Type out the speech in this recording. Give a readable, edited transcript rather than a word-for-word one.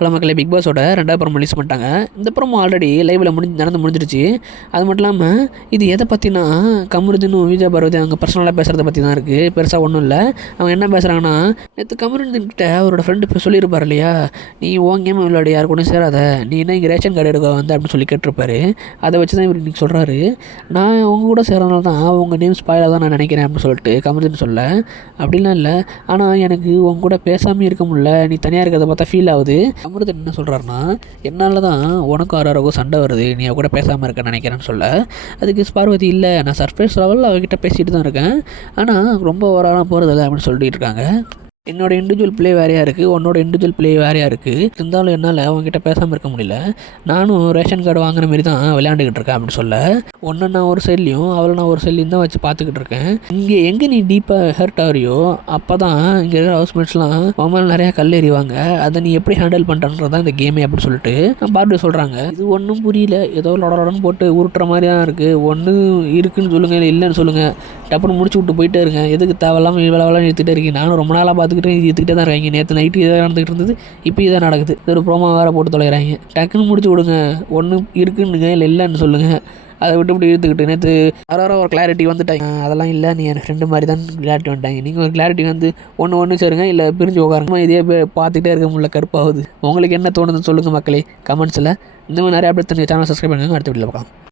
Hello மக்களே, big பாஸோட 2வது promo release பண்ணிட்டாங்க. இந்த ப்ரோமோ ஆல்ரெடி லைவில் நடந்து முடிஞ்சிருச்சு. அது மட்டும் இல்லாமல் இது எதை பற்றினா கமருதீனும் விஜய் பார்வதி அவங்க பர்சனலாக பேசுகிறத பற்றி தான் இருக்குது. பெருசாக ஒன்றும் இல்லை. அவங்க என்ன பேசுகிறாங்கன்னா, நேற்று கமருதீன்கிட்ட அவரோட ஃப்ரெண்டு இப்போ சொல்லியிருப்பார் இல்லையா, நீ ஓன் கேம் விளையாடி யாரு கூட சேராத, நீ என்ன இங்கே ரேஷன் கார்டு எடுக்க வந்து அப்படின்னு சொல்லி கேட்டிருப்பாரு. அதை வச்சு தான் இவர் இன்றைக்கி சொல்கிறாரு, நான் அவங்க கூட சேர்றதுனால தான் உங்கள் நேம் ஸ்பாயிலாக தான் நான் நினைக்கிறேன் அப்படின்னு சொல்லிட்டு கமருதீன் சொல்ல. அப்படிலாம் இல்லை, ஆனால் எனக்கு உங்க கூட பேசாமல் இருக்க முடியல, நீ தனியாக இருக்கிறத பார்த்தா ஃபீல் ஆகுது. அமிர்தன் என்ன சொல்கிறாருன்னா, என்னால் தான் உனக்கும் ஆறாருக்கும் சண்டை வருது, நீ அவ கூட பேசாமல் இருக்க நினைக்கிறேன்னு சொல்ல. அதுக்கு பார்வதி, இல்லை நான் சர்ப்ரைஸ் லெவலில் அவகிட்ட பேசிகிட்டு தான் இருக்கேன், ஆனால் ரொம்ப ஓவராலாம் போகிறதில்ல அப்படின்னு சொல்லிட்டு இருக்காங்க. என்னோடய இண்டிவிஜுவல் ப்ளே வேறையாக இருக்குது, உன்னோட இண்டிவிஜுவல் ப்ளே வேறையாக இருக்குது. இருந்தாலும் என்னால் அவங்ககிட்ட பேசாமல் இருக்க முடியல. நானும் ரேஷன் கார்டு வாங்குற மாரி தான் விளையாண்டுக்கிட்டு இருக்கேன் அப்படின்னு சொல்ல. ஒன்று நான் ஒரு சைட்லையும் அவளை நான் ஒரு சைட்லையும் தான் வச்சு பார்த்துக்கிட்டு இருக்கேன். இங்கே எங்கே நீ டீப்பாக ஹர்ட் ஆகிறியோ அப்போ தான் இங்கே இருக்கிற ஹவுஸ்மேட்ஸ்லாம் அவன் நிறையா கல் எறிவாங்க, அதை நீ எப்படி ஹேண்டில் பண்ணுறன்றது தான் இந்த கேமே அப்படின்னு சொல்லிட்டு பார்த்து சொல்கிறாங்க. இது ஒன்றும் புரியல, ஏதோ லொடலொடன்னு போட்டு உருட்டுற மாதிரி தான் இருக்குது. ஒன்று இருக்குன்னு சொல்லுங்கள், இல்லை இல்லைன்னு சொல்லுங்கள், டப்புன்னு முடிச்சு விட்டு போயிட்டே இருங்க. எதுக்கு தேவையில்லாமல் இவ்வளோலாம் எடுத்துகிட்டே இருக்கீங்க? நானும் ரொம்ப நாளாக பார்த்துக்கிட்டு எடுத்துக்கிட்டே தான் இருக்காங்க. நேற்று நைட்டு இதாக நடந்துகிட்டு இருந்தது, இப்போ இதாக நடக்குது. ஒரு ப்ரோமோ வேறு போட்டு தொலைகிறாங்க. டக்குன்னு முடிச்சு விடுங்க, ஒன்று இருக்குன்னுங்க, இல்லை இல்லைன்னு சொல்லுங்கள். அதை விட்டு இப்படி இழுத்துக்கிட்டு நேற்று ஒரு கிளாரிட்டி வந்துட்டாங்க. அதெல்லாம் இல்லை, நீ என் ஃப்ரெண்டு மாதிரி தான் கிளாரிட்டி வந்துட்டாங்க. நீங்கள் ஒரு கிளாரிட்டி வந்து ஒன்று சேருங்க, இல்லை பிரிஞ்சு உட்காருங்க. இதே பார்த்துக்கிட்டே இருக்க முடியல, கருப்பாகுது. உங்களுக்கு என்ன தோணுதுன்னு சொல்லுங்கள் மக்களே கமெண்ட்ஸில். இந்த மாதிரி நிறைய அப்டேட் சேனல் சப்ஸ்கிரைப் பண்ணுங்க. அடுத்த வீடியோவில் பார்க்கலாம்.